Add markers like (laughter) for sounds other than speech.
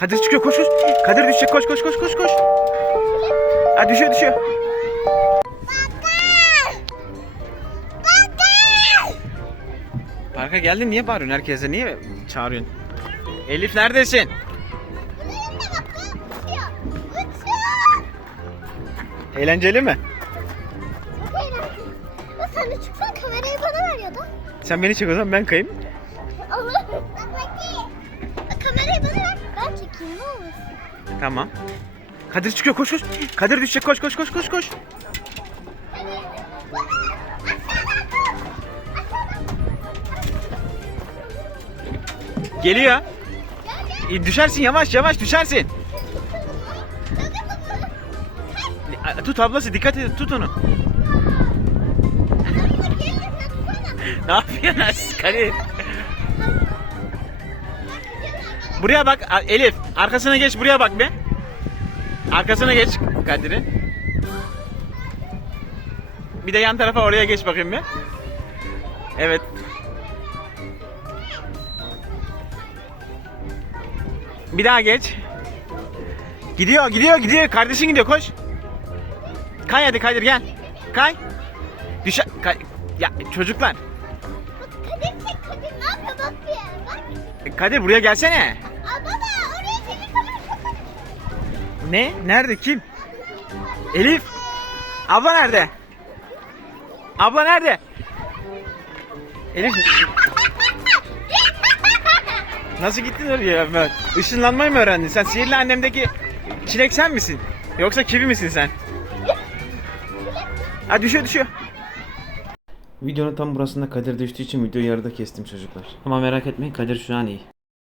Kadir çıkıyor koş koş. Kadir düşecek koş koş koş koş koş. Ha düşüyor düşüyor. Parka geldin niye bağırıyorsun herkese niye çağırıyorsun? Elif neredesin? Eğlenceli mi? Sen de çıksan kamerayı bana ver ya da. Sen beni çek o zaman ben kayayım. Olur. Kamerayı bana ver. Ne olursun. Tamam. Kadir çıkıyor koş koş. Kadir düşecek koş koş koş koş koş. Geliyor. E, Düşersin yavaş yavaş düşersin. Tut ablası dikkat et tut onu. (laughs) Ne yapıyorsun Kadir? Buraya bak Elif. Arkasına geç buraya bak be. Arkasına geç Kadir'in. Bir de yan tarafa oraya geç bakayım bir. Evet. Bir daha geç. Gidiyor gidiyor gidiyor. Kardeşin gidiyor koş. Kay hadi Kadir gel. Kay. Düşe... Kay... Ya çocuklar. Kadir Kadir ne yapıyor bak bir. Bak. Kadir buraya gelsene. Ne? Nerede? Kim? Elif. Abla nerede? Abla nerede? Elif nasıl gittin oraya? Işınlanmayı mı öğrendin? Sen sihirli annemdeki çilek sen misin? Yoksa kivi misin sen? Ha düşüyor düşüyor. Videonun tam burasında Kadir düştüğü için videoyu yarıda kestim çocuklar. Ama merak etmeyin Kadir şu an iyi.